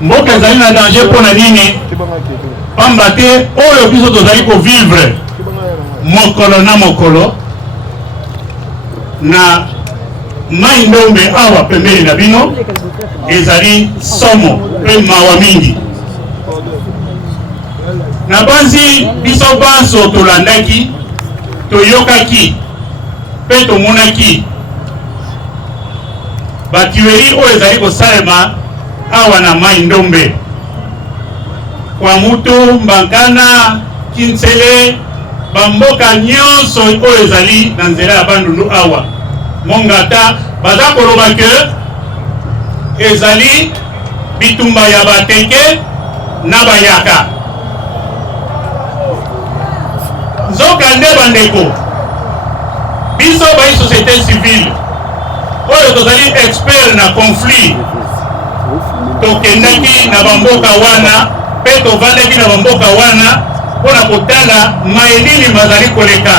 mboka ezali na danger mpona nini pamba te oyo biso tozali kovivre mokolo na mokolo na mai ndombe awa pembeni na bino ezali somo mpe mawa mingi na banzi biso banso tolandaki toyokaki mpe tomonaki batueri oyo ezali kosalema awa na mai ndombe kwa mutu Mbangana Kinsele bamboka nyonso oyo ezali na nzela ya bandundu awa mongata baza koloba ke ezali bitumba ya bateke na bayaka nzoka nde bandeko biso bai société civile oyo tozali expert na conflit tokendaki na bamboka wana mpe tovandaki na bamboka wana mpona kotala maelili bazali koleka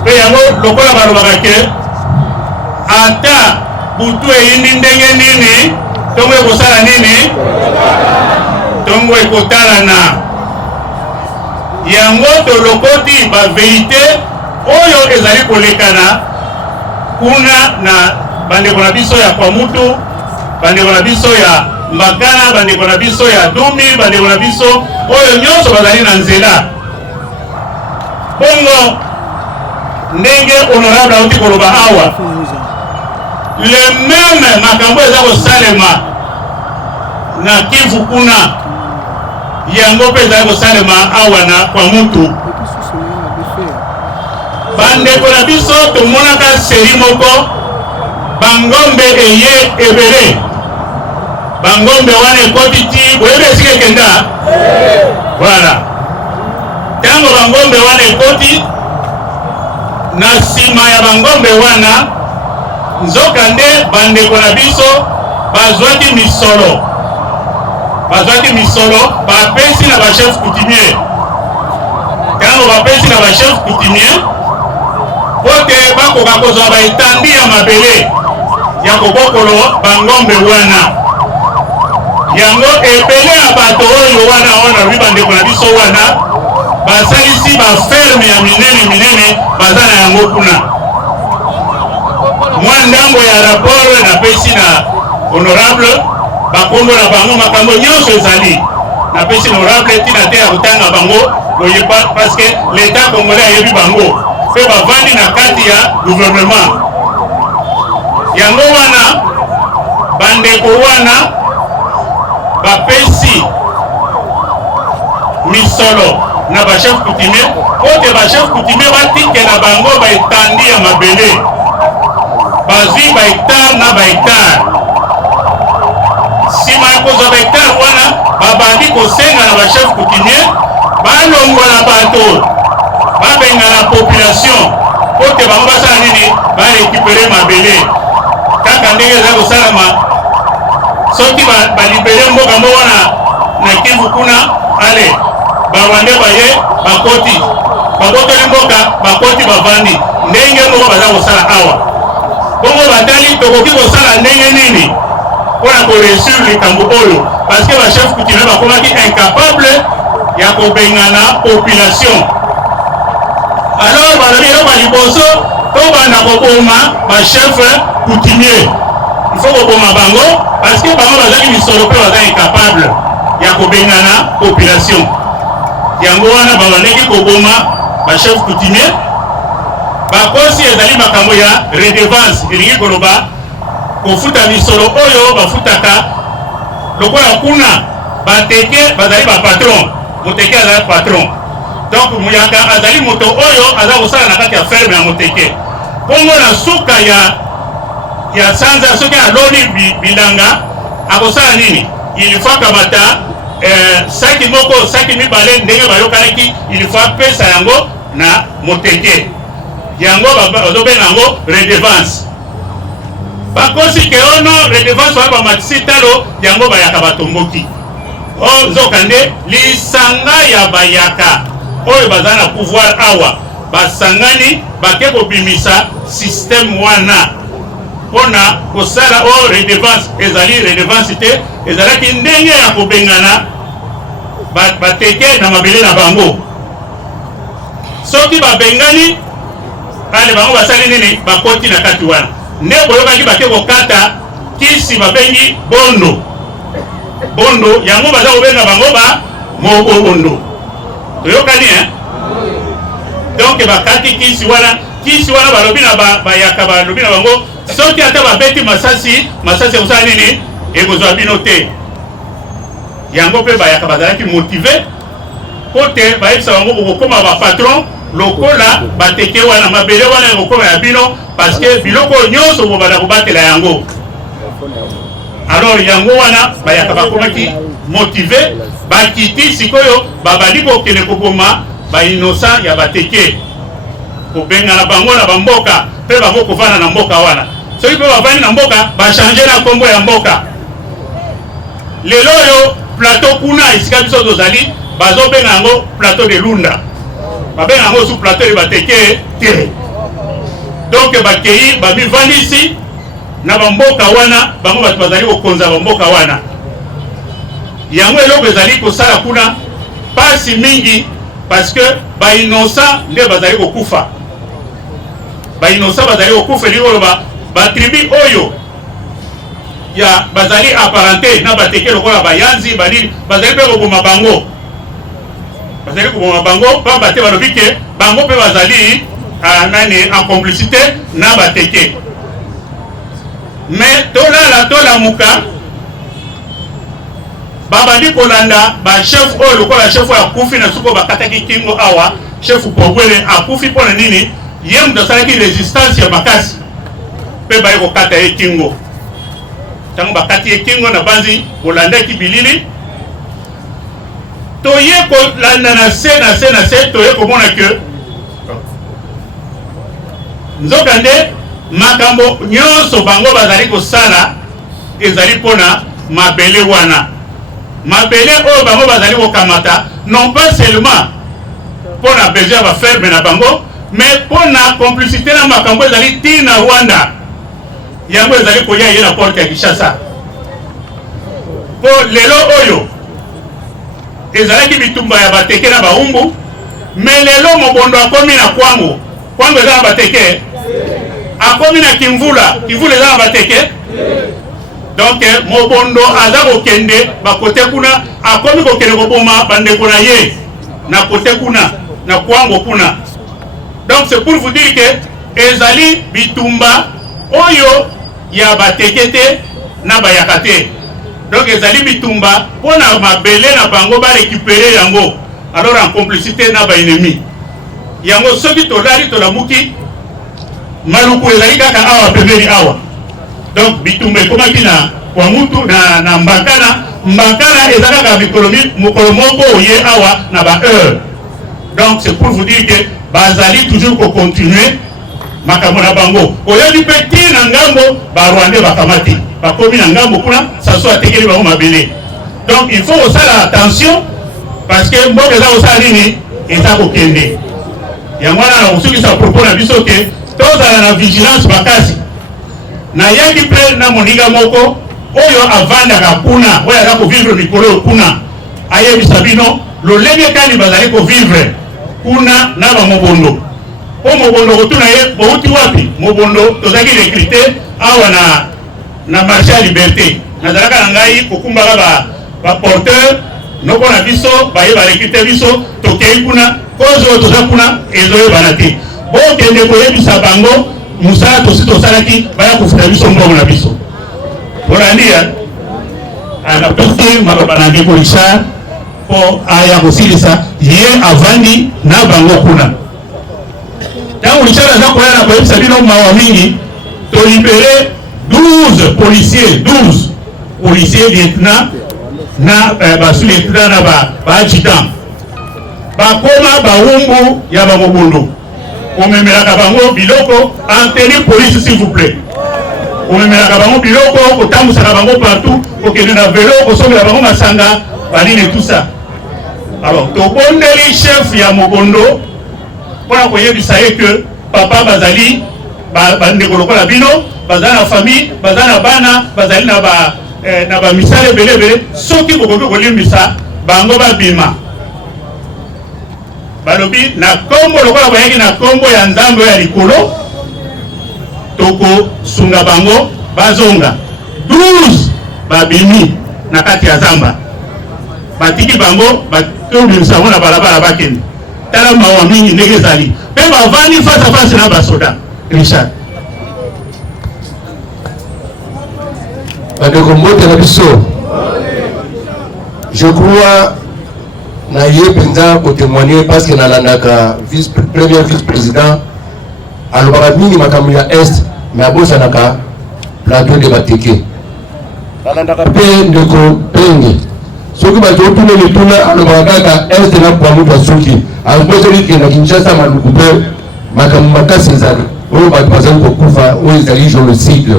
mpe yango lokola balobaka ke ata butu eyindi ndenge nini ntongo ekosala nini ntongo ekotalana yango tolokoti baverité oyo ezali kolekana kuna na bandeko na biso ya Kwamutu, bandeko na biso ya Mbangana, bandeko na biso ya Dumi, bandeko na biso oyo nyonso bazali na nzela bongo ndenge honorable auti koloba awa le même makambo eza kosalema na Kivu kuna yango mpe ezali kosalema awa na Kwamutu bandeko na biso tomonaka seri moko bangombe eye ebele bangombe wana ekoti ti boyebi esika ekenda voilà ntango bangombe wana ekoti na nsima ya bangombe wana nzoka nde bandeko na biso bazwaki misolo bapesi na bachef coutumier ntango bapesi na bachef coutumier pote bakoka kozwa baetandi ya mabele ya kobokolo bangombe wana yango ebele ya bato oyo wana lobi bandeko na biso wana basalisi baferme ya minene baza na yango kuna mwa ndambo ya rapport napesi na honorable bakombo na bango makambo nyonso ezali napesi na honorable tina te ya kotanga bango loyepa parce que l'état congolais ayebi bango mpe bavandi na kati ya gouvernement yango wana bandeko wana bapesi misolo na bachef coutumier ote bachef coutumier batikela bango baetandi ya mabele bazwi bahectare na bahectare nsima ya kozwa bahectare wana babandi kosenga na bachef coutumier balongola bato babenga na population pote bango basala nini barekipere mabele kaka ndenge eza kosalama soki balibere mboka mbo wana na Kivu kuna ale bawande baye bakoti babotoli mboka bakoti bavandi ndenge moko baza kosala awa bongo batali tokoki kosala ndenge nini mpona koreusir likambo oyo parce que bachef coutumier bakomaki incapable ya kobengana population alors balobi eloko ya liboso tobanda koboma bachef coutumier il faut koboma bango parce que bango bazali misolo mpe baza incapable ya kobengana population yango wana babandaki koboma bachef coutumier bakosi ezali makambo ya redevance elingi koloba kofuta misolo oyo bafutaka lokola kuna bateke bazali bapatron moteke azali patron donc muyaka azali moto oyo aza kosala na kati ya ferme ya moteke bongo na suka ya sanza soki aloni bilanga akosala nini il faut kamata saki moko saki mibale ndenge bayokanaki il faut apesa yango na moteke yango bazobenga yango redevance bakosi ke ono redevance wana bamatisi talo yango bayaka batomboki nzoka nde lisanga ya bayaka oyo baza na pouvoir awa basangani bake kobimisa système wana pona kosala o redevance ezali redevance te ezalaki ndenge ya kobengana bateke na mabele na bango soki babengani ale bango basali nini bakoti na kati wana nde boyokaki bake kokata kisi babengi bondo yango baza kobenga bango ba mobondo toyokani donc bakati kisi wana balobi na bayaka balobi na bango soki ata babeti masasi ekosala nini ekozwa bino te yango mpe bayaka bazalaki motive po te bayebisa bango kokokoma bapatron lokola bateke wana mabele wana ekokoma ya bino parce que biloko nyonso bobanda kobatela yango alors yango wana bayaka bakomaki motive bakiti sikoyo babali kokende koboma bainosa ya bateke kobengana bango na bamboka mpe bango kovanda na mboka wana soki mpe bavandi na mboka bachange na nkombo ya mboka lelo oyo plateau kuna esika biso tozali bazobenga yango plateau de lunda babenga yango su plateau de bateke te donc bakei bamivandisi na bamboka wana bango bato bazali kokonza bamboka wana yango eloko ezali kosala kuna pasi mingi parce que bainosa nde bazali kokufa elingi koloba batribi oyo ya bazali apparenté na bateke lokola bayanzi banini bazali mpe koboma bango pamba te balobi ke bango mpe bazali en complicité na bateke mais tolamuka babandi kolanda bachef oyo lokola chef oyo akufi na suko bakataki kingo awa chef Pogwele akufi mpona nini ye moto asalaki résistance ya makasi mpe baye kokata ye kingo ntango bakati ye kingo na banzi kolandaki bilili toye kolanda na se toye komona ke nzokande makambo nyonso bango bazali kosala ezali mpona mabele wana mabele oyo bango bazali kokamata non pas seulement mpona besoin ya baferme na bango mais mpona complicité na makambo ezali ti na Rwanda yango ezali koya ye na porte ya Kinshasa po lelo oyo ezalaki bitumba ya bateke na baumbu mais lelo mobondo akomi na kwango eza na bateke akomi na kimvula eza na bateke donc mobondo aza kokende bakote kuna akomi kokende koboma bandeko na ye na kote kuna na kwango kuna donc c'est pour vous dire que ezali bitumba oyo ya bateke te na bayaka te donc ezali bitumba mpona mabele na bango barécupérer yango alors en complicité na baennemi yango soki tolali tolamuki maluku ezali kaka awa pembeni awa donc bitumba ekomaki na kwa mutu na mbakana eza kaka mokolo moko oye awa na ba heure donc c'est pour vous dire que bazali toujours kocontinue makambo na bango oyebi mpe ti na ngambo barwandais bakamati bakomi na ngambo kuna saso atekeli bango mabele donc il faut kosala attention parce que mboka eza kosala nini eza kokende yango wana na kosukisa propos na biso ke tozala na vigilance makasi nayaki mpe na moninga moko oyo avandaka kuna oyo aza kovivre mikolo oyo kuna ayebisa bino lolenge kani bazali kovivre kuna na bamobondo po mobondo kotuna ye bouti wapi mobondo tozalaki rekrite awa na marché ya liberté nazalaka na ngai kokumbaka baporteur noko na biso baye barekrite biso tokei kuna kozo oyo toza kuna ezoyebana te bokende koyebisa bango musala tosi tosalaki baya kofuta biso mbongo na biso bolandia anapesi maloba na ndeko Richard po aya kosilisa ye avandi na bango kuna ntango Richard aza koya na koyebisa bino mawa mingi tolibere 12 policiers lieutenant na basu-lieutenant na baadjudant bakoma baumbu ya bamobondo omemelaka bango biloko en tenue police s'il vous plaît omemelaka bango biloko kotambusaka bango partout kokende na velo kosomela bango masanga banini tout ça alors tobondeli chef ya mobondo mpona koyebisa ye ke papa bazali bandeko lokola bino bazana famille bazana bana bazali na ba misale belebele soki bokoki kolimbisa bango babima balobi na kombo lokola bayaki na kombo ya nzambe ya likolo toko sunga bango bazonga 12 babimi na kati ya zamba batiki bango batobimisa na balabala bakende tala mawa mingi ndenge ezali mpe bavandi face à face na basoda Richard je crois na ye penza ko témoigner parce que nalandaka premier vice-président alobaka mingi makambo ya est mais abosanaka plateau de bateke nalandaka mpe ndeko penge soki bato otuna mituna alobaka kaka est na poamu twa soki alobozoli kenda Kinshasa maluku mpe makambo makasi ezali oyo bato bazali kokufa oyo ezali génocide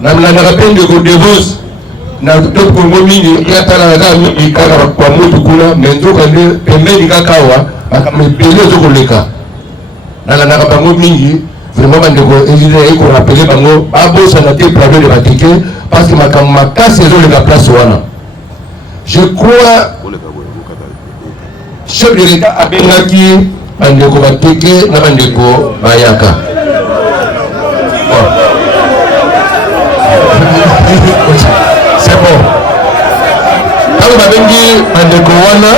nalandaka mpe ndeko devos na top Kongo mingi yatala na mingi kaka kwa mutu kuna menzoka nde pembeni kaka wa makambo ebele ezokoleka nalandaka bango mingi vraiment bandeko ezile eko rappeler bango babosana te plateau de bateke parce que makambo makasi ezoleka place wana je crois chef de l'état abengaki bandeko bateke na bandeko bayaka c'est bon ntango babengi bandeko wana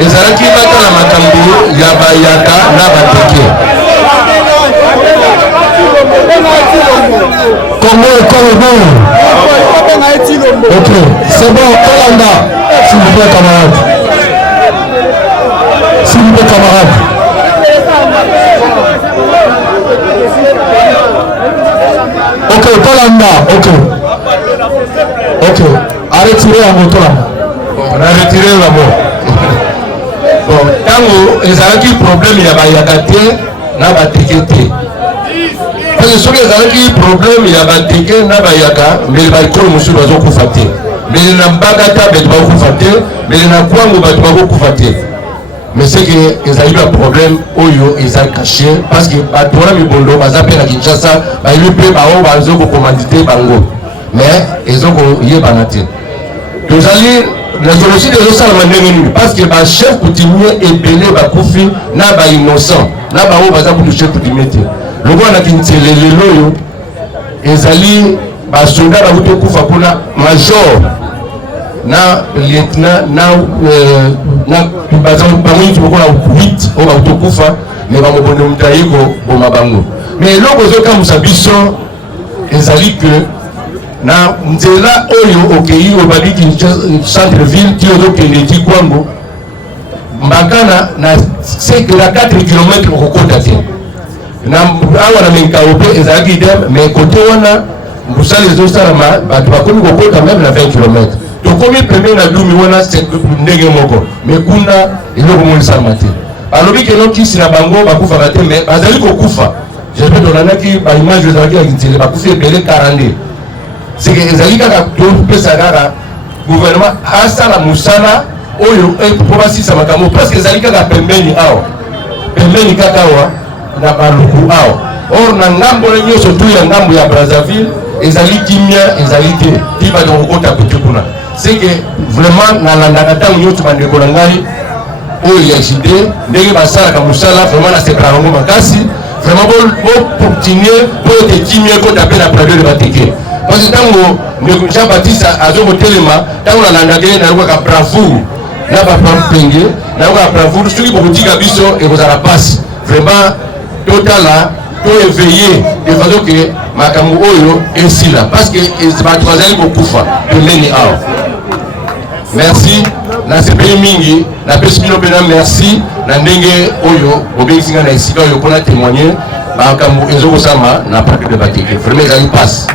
ezalaki batala makambo ya bayaka na bateke Congo est bon. Ok, c'est bon, Kolanda, s'il vous plaît camarade. S'il vous plaît camarade. Ok, Kolanda, ok. Ok, à retirer à moto là. On a retiré la mot. Bon, tango ezalaki problème ya bayaka te na bateke te. Parce que soki ezalaki problème ya bateke na bayaka mbele balikolo mosusu bazokufa te, mbele na mbagata bato bakokufa te, mbele na kwango bato bakokufa te. Mais c'est que ezali ba problème oyo eza caché parce que bato wana mibondo baza mpe na Kinshasa bayebi mpe bao bazokokomandite bango mais ezokoyebana te. tozali na génocide ezosalama ndenge nini parce que bachef coutumier ebele bakufi na bainnocent na bango baza kutu chef coutumier te. lokola na kintelele oyo ezali basoda bakuti okufa kuna major na lieutenant na bango lokola 8 oyo bakuti okufa me bamobonde moto aye koboma bango. mais eloko ezokamwisa biso ezali ke na nzela oyo okei obabiki centre ville ti ozokende ti kwango mbakana na 4 km okokota te na awa na menkawo mpe ezalaki idem mais kote wana mosala ezosalama bato bakomi kokota meme na 20 km tokomi pembe na dumi wana ndenge moko mais kuna eloko mosalama te balobi keno kisi na bango bakufaka te mais bazali kokufa jepe tolandaki baimage ezalaki ya nzele bakufi ebele 40 c'est que ezali kaka topesa kaka gouvernement asala mosala oyo po basisa makambo parce que ezali kaka pembeni awa pembeni kaka awa na baluku awa or na ngambo na nyonso tu ya ngambo ya Brazzaville ezali kimia ezali te ti bato kokota kote kuna c'est que vraiment nalandaka ntango nyonso bandeko na ngai oyo ya jide ndenge basalaka mosala vraiment nasepela bango makasi vraiment bocontinue po ete kimia ekota mpe na plateau de bateke parce que tango Jean Baptiste azokotelema tango nalandaka ye nayokaka bravoure na bapampenge nayokaka bravoure soki bokotika biso ekozala pasi vraiment totala toéveille de façon que makambo oyo esila parce que bato bazali kokufa pembeni awa. merci nasepeli mingi napesi bino mpena merci na ndenge oyo bobengisi ngai na esika oyo mpona témoigner makambo ezokosalama na plateau de bateke vraiment ezali passe.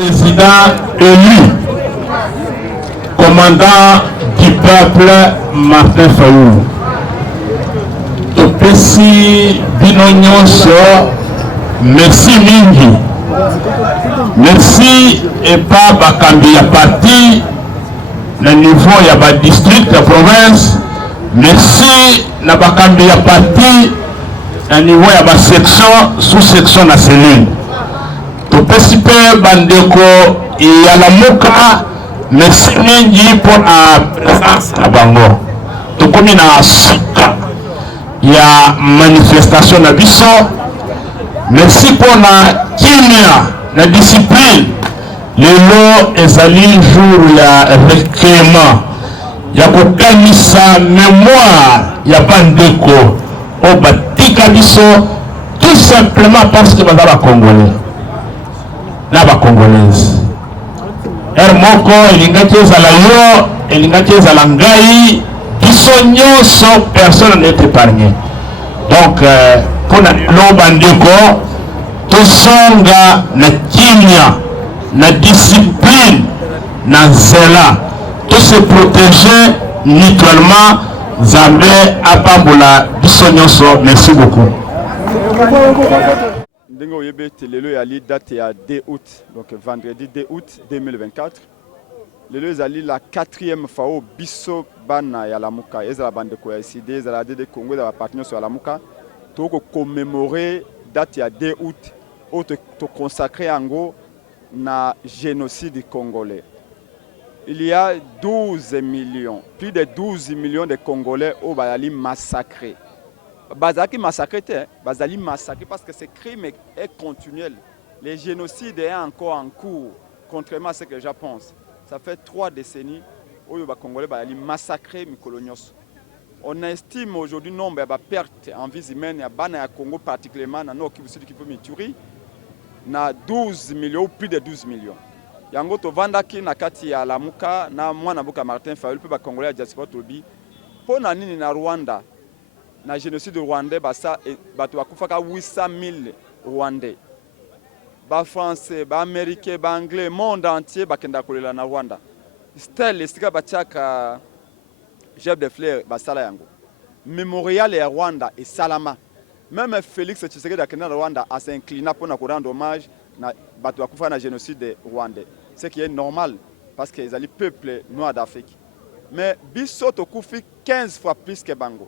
Président élu, commandant du peuple Martin Fayulu. Topesi bino nyonso merci mingi. Merci et pas bakambi ya parti na niveau ya ba district ya province. Merci na bakambi ya parti na niveau ya ba section sous-section na cellule. Topesi pe bandeko ya Lamuka merci mingi pour la présence na bango. Tokomi na suka ya manifestation na biso. Merci pour la kimia, la discipline. Lelo ezali jour ya recueillement. Ya kokanisa mémoire ya bandeko o batika biso tout simplement parce que bazala congolais. Na ba congolaise. Moko elingaki ezala yo, elingaki ezala ngai, biso nyonso personne n'est épargné. Donc pour lo bandeko tosonga na kimia, na discipline, na zela, tout se protéger mutuellement. Zambé apambola biso nyonso. Merci beaucoup. Ndenge oyebete lelo ya li date ya 2 août, donc vendredi 2 août 2024. Lelo ezali la 4e fois au biso bana ya Lamuka, ezala bandeko ya SID, ezala DD Congo, ezala partenaire sur Lamuka, toko commémorer date ya 2 août, au te consacrer ango na génocide congolais. Il y a 12 millions, plus de 12 millions de Congolais au Bazali massacrés. Bazali massacré, Bazali massacré parce que ce crime est continuel. Le génocide est encore en cours, contrairement à ce que je pense. Ça fait 3 décennies où les Congolais Bazali massacrés Mikolonios. On estime aujourd'hui le nombre de pertes en vie humaine à Congo, particulièrement dans nos Kivu-Mituri, na 12 millions ou plus de 12 millions. Yango to vandaki na kati ya Lamuka na mwana boka Martin Fayulu pe ba Congolais ya diaspora tobi pona nini na Rwanda na génocide rwandais basa bato bakufaka 800,000 Rwandais ba français ba américain ba anglais monde entier bakenda kolela na Rwanda stèle esika batiaka Jeb de Fleur basala yango mémorial ya Rwanda et Salama même Félix Tshisekedi akenda na Rwanda a s'inclina pour na rendre hommage na bato bakufa na génocide rwandais. Ce qui est normal parce qu'ils sont le peuple noir d'Afrique. Mais biso tokufi 15 fois plus que Bango.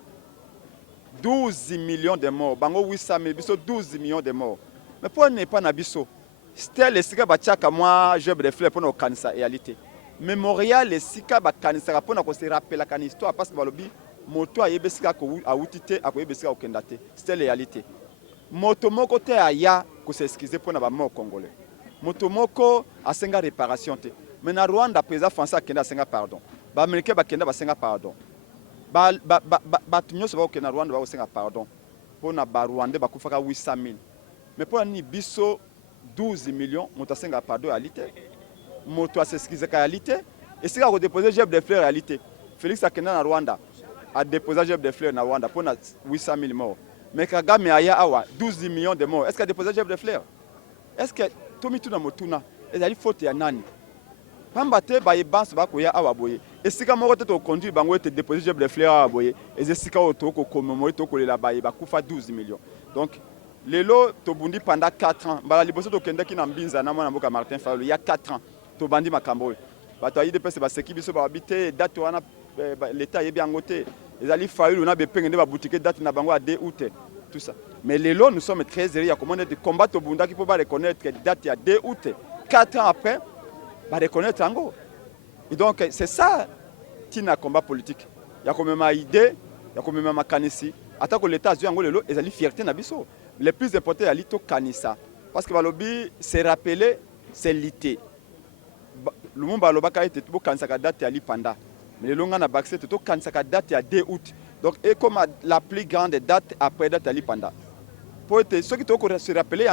12 millions de morts. Bango 800 000, biso 12 millions de morts. Mais pour ne pas na biso, stèle et sika bachaka moi je de fleurs pour nos kanisa réalité. Mémorial et sika ba kanisa pour na ko se rappeler la histoire parce que balobi moto ayebesika ko awutite akoyebesika okendate. Stèle réalité. Moto moko te aya ko s'excuser pour na ba mort congolais. Moto moko asenga réparation te. Mais na Rwanda président français akenda asenga pardon. Ba américain bakenda basenga pardon. Ba tunyoso ba okenda Rwanda ba osenga pardon. Pour na ba Rwandais bakufaka 800,000. Mais pour ni biso 12 millions moto asenga pardon réalité. Moto asexcuser réalité et c'est ko déposer Jeb de Fleur réalité. Félix akenda na Rwanda a déposé Jeb de Fleur na Rwanda pour na 800,000 morts. Mais Kagame aya awa 12 millions de morts. Est-ce qu'il a déposé Jeb de Fleur? Est-ce que Tomi Tuna Motuna est allé faute ya nani? Pambate ba yebanso ba koya awa boye. Et si ka moko te to conduire bango te déposer Jeb de Fleur awa boye. Et c'est sika to ko commémorer to ko lela ba ba kufa 12 millions. Donc lelo to bundi pendant 4 ans. Ba liboso to kenda ki na mbinza na mwana mboka Martin Fayulu il y a 4 ans. To bandi makambo. Ba to ayi de pese ba seki biso ba habiter date wana l'état yebi angote. Ezali Fayulu na be pengende ba boutique date na bango à 2 août. Tout ça. Mais les lots, nous sommes très sérieux. Il y a comment de combattre au Bunda qui peut pas reconnaître que date il y a 2 août, 4 ans après, va reconnaître en gros. Et donc, c'est ça qui n'a combat politique. Il y a quand même une idée, il y a quand même un canisi. Attends que l'État a dit en gros, ils ont fierté dans biso. Le plus important, il y a l'ito canisa. Parce que le lobby, c'est rappelé, c'est l'ité. Le monde va le été tout canisa date il y a l'ipanda. Mais le long on a baxé tout canisa date il y a 2 août. Donc, et comme la plus grande date après date à l'Ipanda. Pour ceux qui doivent se rappeler,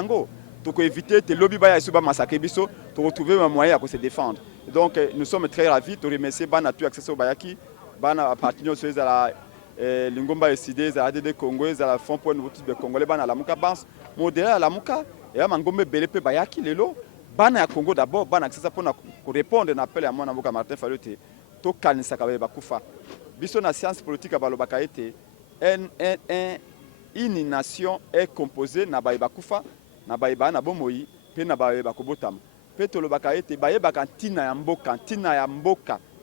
pour éviter que lobby baya suba massacre biso, pour retrouver un moyen pour se défendre. Donc, nous sommes très ravis de remercier Bana tout accès au Bayaki, Bana partenaire sur la Lingomba SID, la DD Congo, la Fonds pour nous de Congolais, Bana la Muka Bans, modèle à la Muka, et à Mangombe Belepe Bayaki, Lelo, Bana Congo d'abord, Bana accès pour répondre à l'appel à mon avocat Martin Fayulu, to kanisa kabe bakufa. Biso na science politique à Balobaka été une nation est composée na bakufa na baiba na bomoi pe na bakobotam pe tolobaka été bayebaka tina ya mboka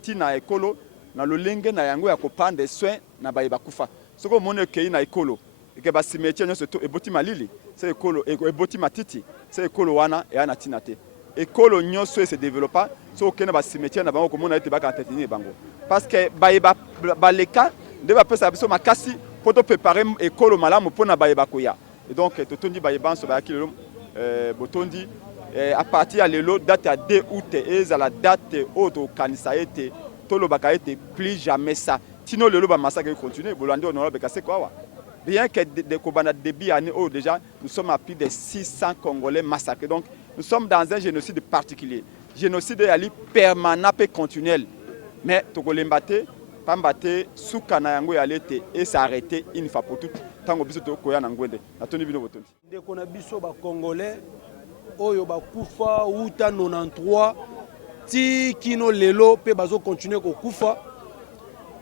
tina ekolo na lolenge na yango ya kopanda soin na bakufa soko mone kei na ekolo que ba cimetière surtout eboti malili c'est ekolo eboti matiti c'est ekolo wana et ana tinate ekolo nyonso se développa so okena ba cimetière na bango komona ete baka entretenir bango parce que ba leka de ba pesa biso makasi pour te préparer ekolo malamu pona ba koya et donc totondi ba yebanso ba kilelo botondi à partir ya lelo date à 2 août et la date auto kanisa ete tolo baka ete plus jamais ça tino lelo ba massacre continuer bolande honorable kasi quoi. Bien que de début année, déjà, nous sommes à plus de 600 Congolais massacrés. Donc, nous sommes dans un génocide particulier. Génocide permanent et continuel. Mais Togolais Mbate, Pambate, Soukana Yango Yalete et s'arrêter une fois pour toutes. Tant que biso Tokoya Nangwende. Atoni bino botondi. Dès qu'on a biso ba Congolais, Oyo ba Kufa, Outa 93, Ti Kino Lelo, pe bazo continuer ko Kufa.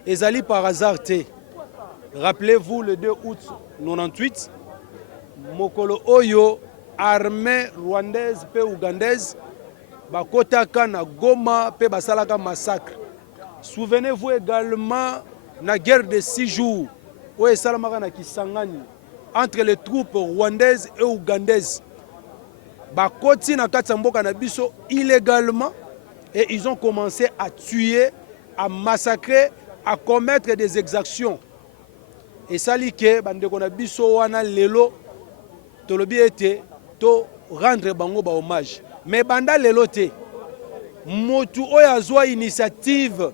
Ezali par hasard te. Rappelez-vous le 2 août 98, Mokolo Oyo, armée rwandaise et ougandaise, bakotaka na Goma pe basalaka massacre. Souvenez-vous également de la guerre de 6 jours, où esalamaka na Kisangani, entre les troupes rwandaises et ougandaises. Bakoti na Katsamboka na biso illégalement et ils ont commencé à tuer, à massacrer, à commettre des exactions. Et ça li ke bande kona biso wana lelo tolobi ete to rendre bango ba hommage mais banda lelo te motu oyo azwa initiative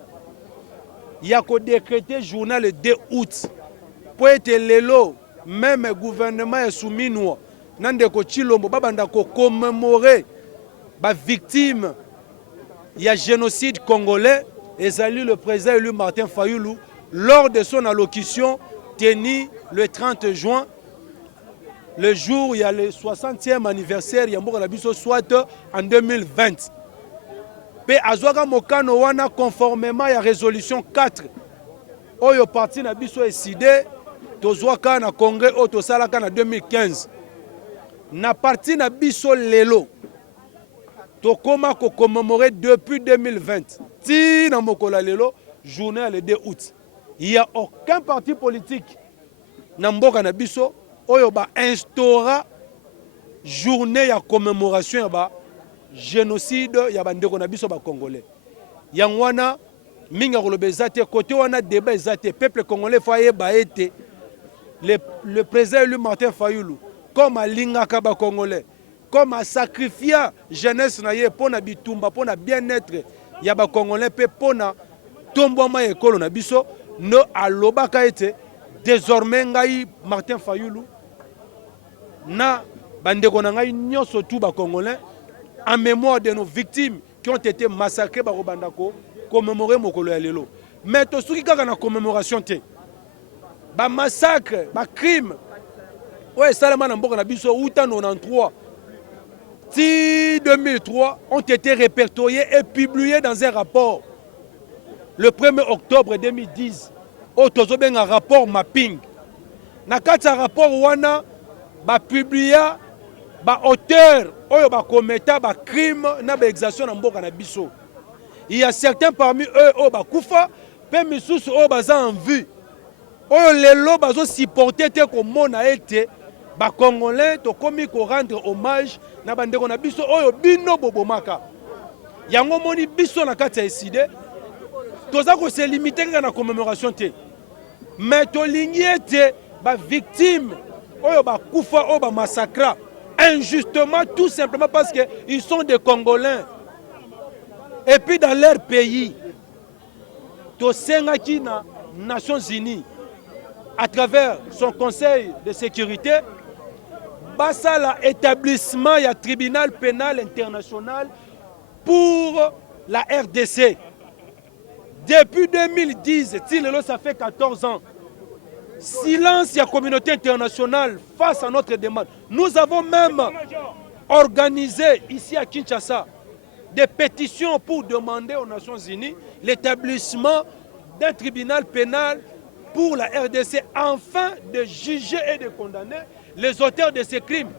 ya ko décréter journal le 2 août po ete lelo même gouvernement ya souminwa nande ko Chilombo babanda ko commémorer ba victime ya génocide congolais ezali le président élu Martin Fayulu lors de son allocution tenu le 30 juin, le jour où il y a le 60e anniversaire, il y a soit en 2020. Pe azwaka mokano wana conformément à la résolution 4. Oyo parti na biso décidé tozwaka na congrès o tosalaka en 2015. Na parti na biso lelo tokoma ko commémorer depuis 2020. Ti na mokola lelo journée le 2 août. Il n'y a aucun parti politique na mboka na biso oyo ba instaura journée ya commémoration ya ba génocide ya bandeko na biso ba congolais. Yangwana minga kolobeza te côté wana débat ezate peuple congolais faye ba été le président élu Martin Fayulu comme alingaka ba congolais comme a sacrifié jeunesse na ye pona bitumba pona bien-être ya ba congolais pe pona tomboma ekolo na biso. No alobaka ete désormais ngai Martin Fayulu na bandeko na ngai nyoso tout ba congolais en mémoire de nos victimes qui ont été massacrées ba robandako commémorer mokolo ya lelo mais to suki kaka na commémoration te ba massacre ba crime ouais salama na mboka na biso uta 93 ti 2003 ont été répertoriés et publiés dans un rapport le 1er octobre 2010, au tozoben un rapport mapping. Na kata rapport wana ba publia ba auteur oyo ba commettre ba crime na ba exaction na mboka na biso. Il y a certains parmi eux o ba kufa pe misusu o baza en vue. Oyo lelo bazo supporter te ko mona ete ba congolais to komi ko rendre hommage na bandeko na biso oyo bino bobomaka. Yango moni biso na kata décidé toza ko se limiter à la commémoration te mais to lignete ba victime oyo ba kufa oyo ba massacre injustement tout simplement parce que ils sont des Congolais et puis dans leur pays to sengaki na Nations Unies à travers son conseil de sécurité basala établissement ya tribunal pénal international pour la RDC. Depuis 2010, ça fait 14 ans. Silence de la communauté internationale face à notre demande. Nous avons même organisé ici à Kinshasa des pétitions pour demander aux Nations Unies l'établissement d'un tribunal pénal pour la RDC afin de juger et de condamner les auteurs de ces crimes.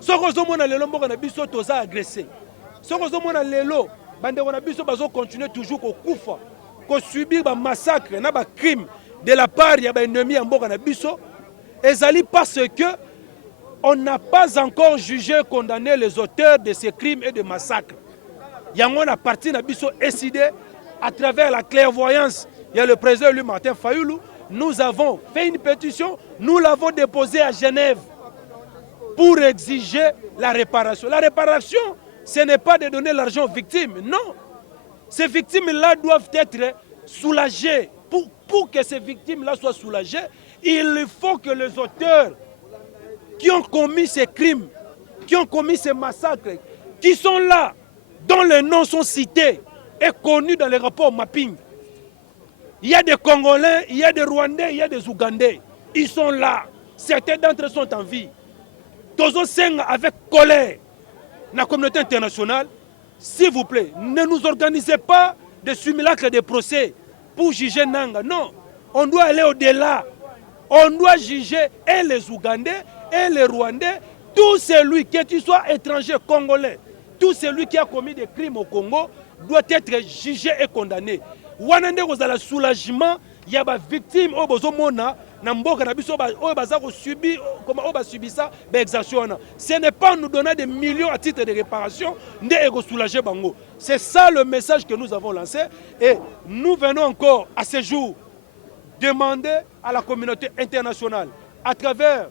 Ce que nous avons agressé. Ce que nous avons continué toujours au Koufa. Qu'on subit un massacre, un crime de la part de l'ennemi en Mboka na biso, ezali parce que on n'a pas encore jugé et condamné les auteurs de ces crimes et de massacres. Yango na parti na biso décidé à travers la clairvoyance. Il y a le président lui Martin Fayoulou. Nous avons fait une pétition, nous l'avons déposée à Genève pour exiger la réparation. La réparation, ce n'est pas de donner l'argent aux victimes, non. Ces victimes-là doivent être soulagées. Pour que ces victimes-là soient soulagées, il faut que les auteurs qui ont commis ces crimes, qui ont commis ces massacres, qui sont là, dont les noms sont cités et connus dans les rapports mapping. Il y a des Congolais, il y a des Rwandais, il y a des Ougandais. Ils sont là. Certains d'entre eux sont en vie. Tozo Senga avec colère. La communauté internationale, s'il vous plaît, ne nous organisez pas de simulacres de procès pour juger Nanga. Non, on doit aller au-delà. On doit juger et les Ougandais et les Rwandais, tout celui, que tu sois étranger, congolais, tout celui qui a commis des crimes au Congo doit être jugé et condamné. Wanande kozala soulagement, il y a des victimes au bozomona na mboka na biso o baza ko subir comment o ba subisa ba exaction. Ce n'est pas nous donner des millions à titre de réparation, ndé ego soulager bango. C'est ça le message que nous avons lancé et nous venons encore à ce jour demander à la communauté internationale à travers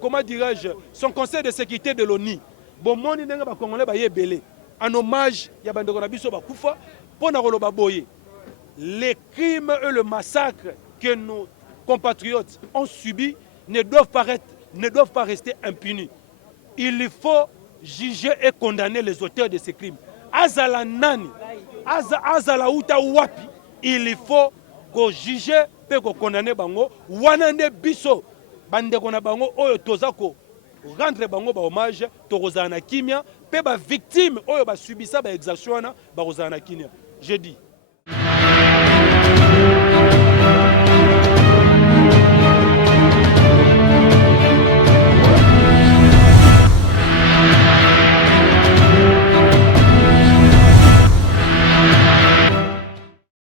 comment dirais-je, son conseil de sécurité de l'ONU. Bon, moni nenga ba Congolais ba yebele. En hommage, ya bandeko na biso ba kufa pona koloba boye. Les crimes et le massacre que nos compatriotes ont subis ne doivent pas rester impunis. Il faut juger et condamner les auteurs de ces crimes. Azala nani, azala uta wapi, il faut qu'on juge et qu'on condamne bango. Wanande biso bandeko na bango oyo tozako rendre bango ba hommage tokozana kimia pe ba victime oyo ba subisa ba exaction na ba rozana kimia. Je dis